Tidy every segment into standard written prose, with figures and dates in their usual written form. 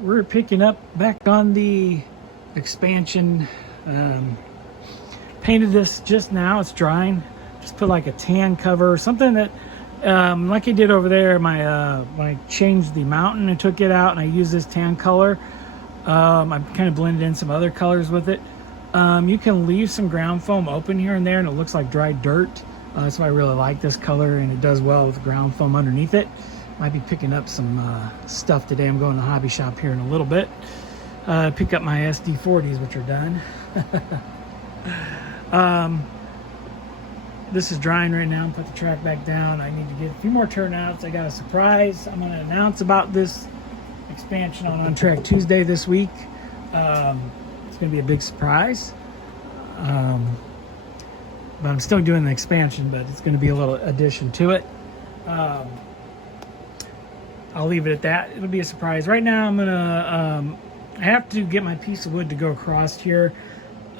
We're picking up back on the expansion. Painted this just now. It's drying. Just put like a tan cover, something that like I did over there. When I changed the mountain and took it out, and I used this tan color. I kind of blended in some other colors with it. You can leave some ground foam open here and there, and it looks like dry dirt. That's why I really like this color, and it does well with ground foam underneath it. Might be picking up some stuff today. I'm going to the hobby shop here in a little bit. Pick up my SD40s, which are done. This is drying right now. Put the track back down. I need to get a few more turnouts. I got a surprise. I'm going to announce about this expansion on Track Tuesday this week. It's going to be a big surprise. But I'm still doing the expansion, but it's going to be a little addition to it. I'll leave it at that. It'll be a surprise. Right now, I'm gonna. I have to get my piece of wood to go across here.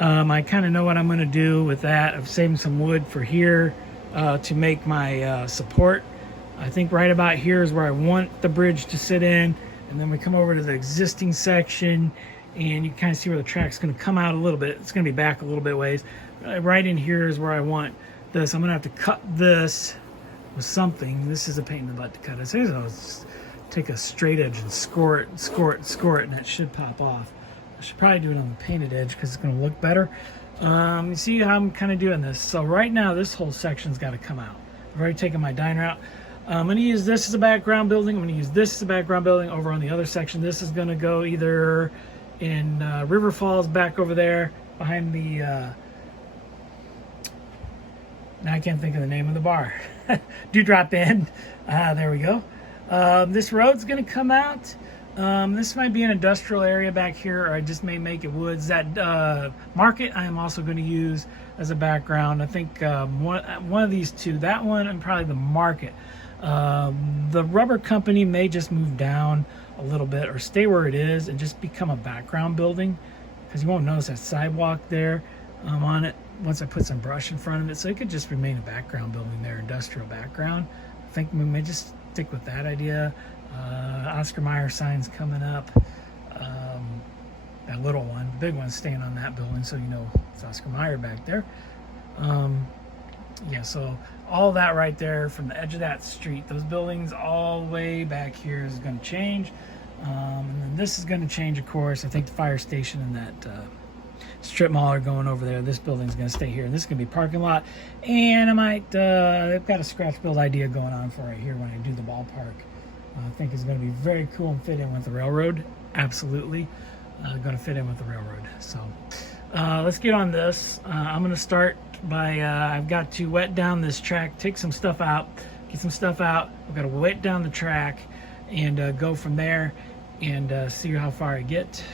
I kind of know what I'm gonna do with that. I've saved some wood for here to make my support. I think right about here is where I want the bridge to sit in, and then we come over to the existing section, and you kind of see where the track's gonna come out a little bit. It's gonna be back a little bit ways. Right in here is where I want this. I'm gonna have to cut this with something. This is a pain in the butt to cut. I say so. Just take a straight edge and score it, and score it, and score it, and that should pop off. I should probably do it on the painted edge because it's going to look better. You see how I'm kind of doing this. So right now, this whole section's got to come out. I've already taken my diner out. I'm going to use this as a background building. I'm going to use this as a background building over on the other section. This is going to go either in River Falls back over there behind the... now I can't think of the name of the bar. Dewdrop Inn. There we go. This road's going to come out. This might be an industrial area back here, or I just may make it woods. That market I am also going to use as a background. I think one of these two, that one and probably the market. The rubber company may just move down a little bit or stay where it is and just become a background building, because you won't notice that sidewalk there on it once I put some brush in front of it. So it could just remain a background building there, industrial background. I think we may just stick with that idea. Oscar Mayer sign's coming up. That little one, the big one's staying on that building, so you know it's Oscar Mayer back there. Yeah, so all that right there from the edge of that street, those buildings all the way back here is going to change. And then this is going to change, of course. I think the fire station and that strip mall are going over there. This building's going to stay here, and this is going to be parking lot. And I might, I've got a scratch build idea going on for right here when I do the ballpark. I think it's going to be very cool and fit in with the railroad. Absolutely going to fit in with the railroad. So let's get on this. I'm going to start by, I've got to wet down this track, take some stuff out, get some stuff out. I've got to wet down the track and go from there and see how far I get.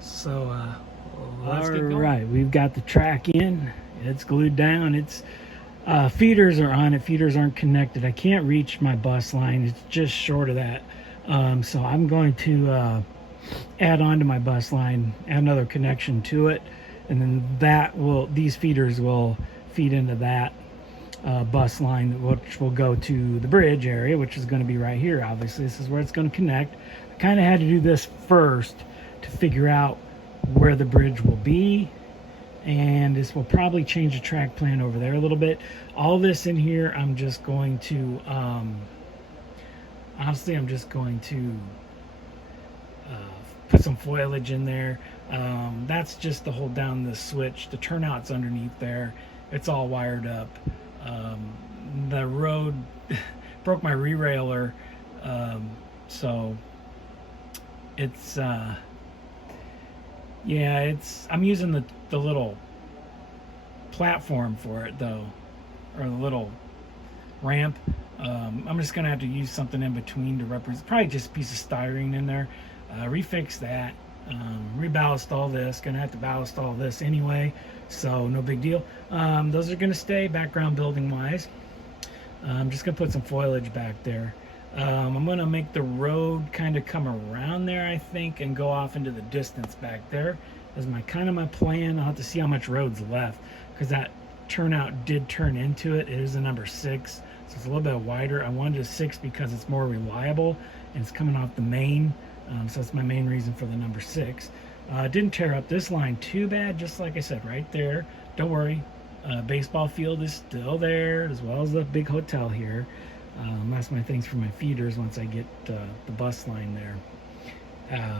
So let's get going. All right, we've got the track in. It's glued down. It's feeders are on it. Feeders aren't connected. I can't reach my bus line. It's just short of that. So I'm going to add on to my bus line, add another connection to it, and then these feeders will feed into that bus line, which will go to the bridge area, which is going to be right here. Obviously, this is where it's going to connect. I kind of had to do this first to figure out where the bridge will be, and this will probably change the track plan over there a little bit. All this in here, I'm just going to honestly, I'm just going to put some foliage in there. That's just to hold down the switch. The turnout's underneath there. It's all wired up. The road broke my re-railer So it's yeah, I'm using the little platform for it though, or the little ramp. I'm just gonna have to use something in between to represent, probably just a piece of styrene in there. Refix that, reballast all this. Gonna have to ballast all this anyway, so no big deal. Those are gonna stay background building wise. I'm just gonna put some foliage back there. I'm gonna make the road kind of come around there, I think, and go off into the distance back there. That's my plan. I'll have to see how much road's left, because that turnout did turn into it. It is a number 6, so it's a little bit wider. I wanted a 6 because it's more reliable and it's coming off the main, so that's my main reason for the number 6. Didn't tear up this line too bad, just like I said right there. Don't worry, baseball field is still there, as well as the big hotel here. That's my things for my feeders once I get the bus line there.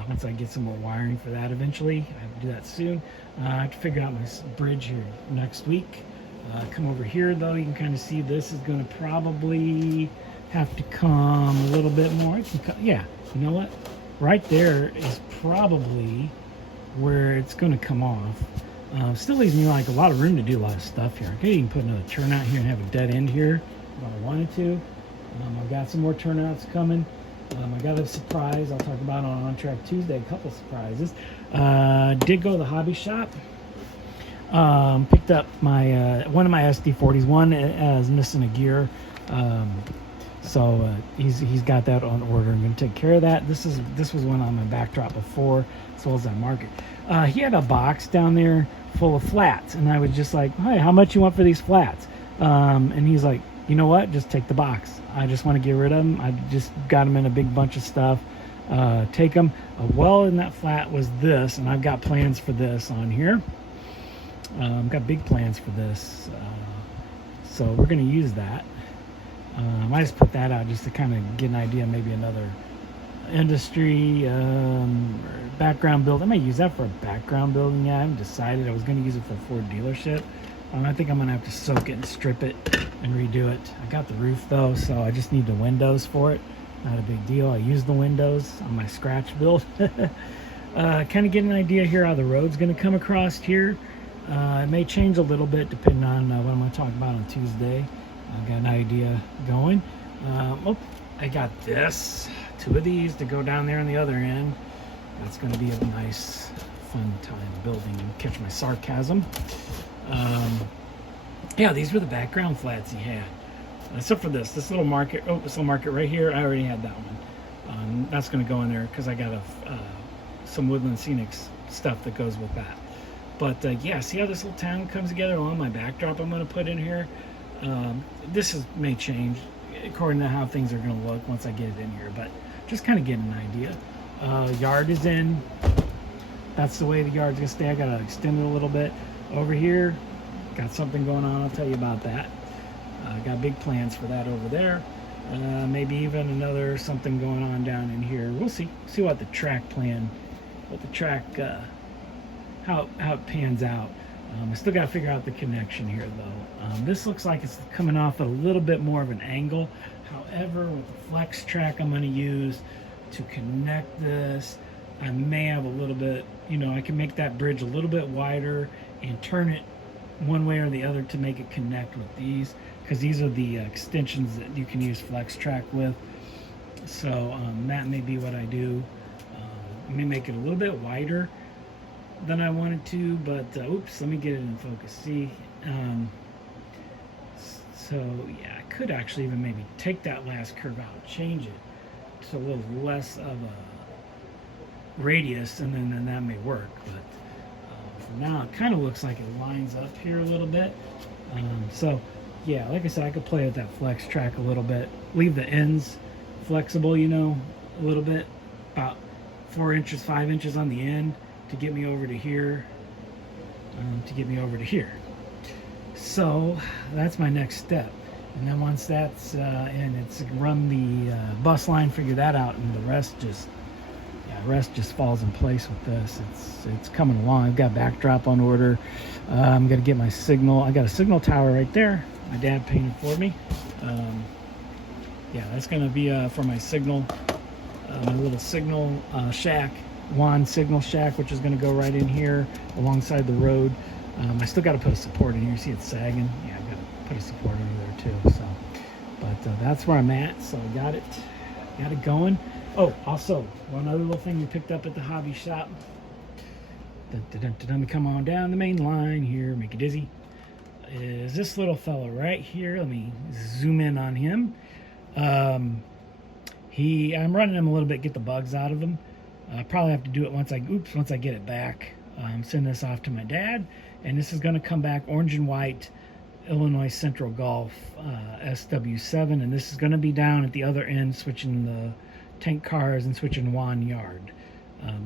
Once I get some more wiring for that eventually. I have to do that soon. I have to figure out my bridge here next week. Come over here though, you can kind of see this is going to probably have to come a little bit more. Yeah, you know what? Right there is probably where it's going to come off. Still leaves me like a lot of room to do a lot of stuff here. I could even put another turnout here and have a dead end here if I wanted to. I've got some more turnouts coming. I got a surprise I'll talk about on Track Tuesday, a couple surprises. Did go to the hobby shop. Picked up my one of my SD40s. One is missing a gear. So he's got that on order. I'm going to take care of that. This was one on my backdrop before, as well as that market. He had a box down there full of flats, and I was just like, hey, how much you want for these flats? And he's like, you know what, just take the box. I just want to get rid of them. I just got them in a big bunch of stuff. Take them. Well, in that flat was this, and I've got plans for this on here. I've got big plans for this, so we're going to use that. I just put that out just to kind of get an idea, maybe another industry background build. I might use that for a background building. Yeah, I haven't decided. I was going to use it for a Ford dealership. I think I'm going to have to soak it and strip it and redo it. I got the roof though, so I just need the windows for it. Not a big deal. I use the windows on my scratch build. Kind of get an idea here how the road's going to come across here. It may change a little bit depending on what I'm going to talk about on Tuesday. I've got an idea going. I got this. 2 of these to go down there on the other end. That's going to be a nice, fun time building. Catch my sarcasm. Yeah, these were the background flats he had. Except for this little market. Oh, this little market right here. I already had that one. That's going to go in there because I got some Woodland Scenics stuff that goes with that. But yeah, see how this little town comes together along my backdrop I'm going to put in here? May change according to how things are going to look once I get it in here, but just kind of get an idea. Yard is in. That's the way the yard's going to stay. I got to extend it a little bit. Over here, got something going on. I'll tell you about that. Got big plans for that over there. Maybe even another something going on down in here. We'll see what the track how it pans out. I still got to figure out the connection here though. This looks like it's coming off at a little bit more of an angle. However, with the flex track I'm going to use to connect this, I may have a little bit, I can make that bridge a little bit wider and turn it one way or the other to make it connect with these, because these are the extensions that you can use flex track with. So that may be what I do. I may make it a little bit wider than I wanted to, but oops, let me get it in focus. See, so yeah, I could actually even maybe take that last curve out, change it to a little less of a radius, and then that may work. But for now, it kind of looks like it lines up here a little bit. So yeah, like I said, I could play with that flex track a little bit, leave the ends flexible, a little bit, about 4 inches, 5 inches on the end to get me over to here, So that's my next step. And then once that's in, it's run the bus line, figure that out, and the rest just falls in place with this. It's coming along. I've got backdrop on order. I'm gonna get my signal. I got a signal tower right there. My dad painted for me. Yeah, that's going to be for my signal, my little signal shack, WAN signal shack, which is going to go right in here alongside the road. I still got to put a support in here. You see it's sagging? Yeah, I've got to put a support under there too. So, but that's where I'm at. So I got it going. Oh, also one other little thing we picked up at the hobby shop. We come on down the main line here, make you dizzy. Is this little fella right here? Let me zoom in on him. I'm running him a little bit, get the bugs out of him. I probably have to do it once I get it back. Send this off to my dad, and this is going to come back orange and white Illinois Central Golf SW7, and this is going to be down at the other end, switching the tank cars and switching WAN yard.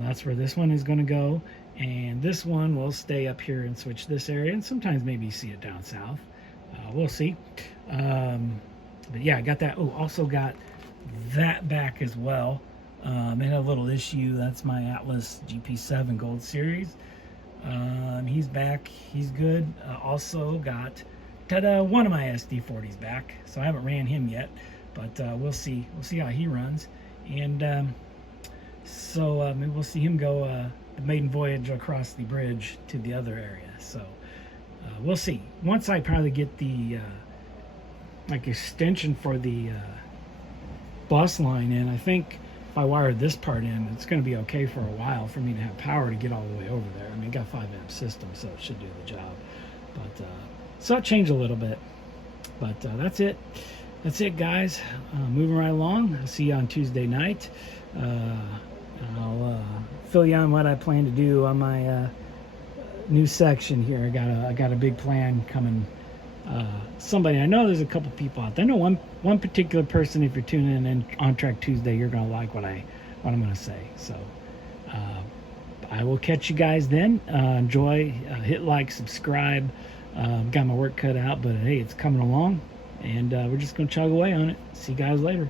That's where this one is going to go, and this one will stay up here and switch this area, and sometimes maybe see it down south. We'll see. But yeah, I got that. Oh, also got that back as well. Had a little issue. That's my Atlas GP7 Gold Series. He's back. He's good. Also got one of my SD40s back. So I haven't ran him yet, but we'll see. We'll see how he runs. And so maybe we'll see him go the maiden voyage across the bridge to the other area. So we'll see. Once I probably get the like extension for the bus line in, I think if I wire this part in, it's going to be okay for a while for me to have power to get all the way over there. I mean, it got 5 amp system, so it should do the job. But so it changed a little bit. But that's it. That's it, guys. Moving right along. I'll see you on Tuesday night. I'll fill you on what I plan to do on my new section here. I got a big plan coming. Somebody, I know there's a couple people out there. I know one particular person, if you're tuning in on Track Tuesday, you're gonna like what I'm gonna say. So I will catch you guys then. Enjoy, hit like, subscribe. Got my work cut out, but hey, it's coming along, and we're just gonna chug away on it. See you guys later.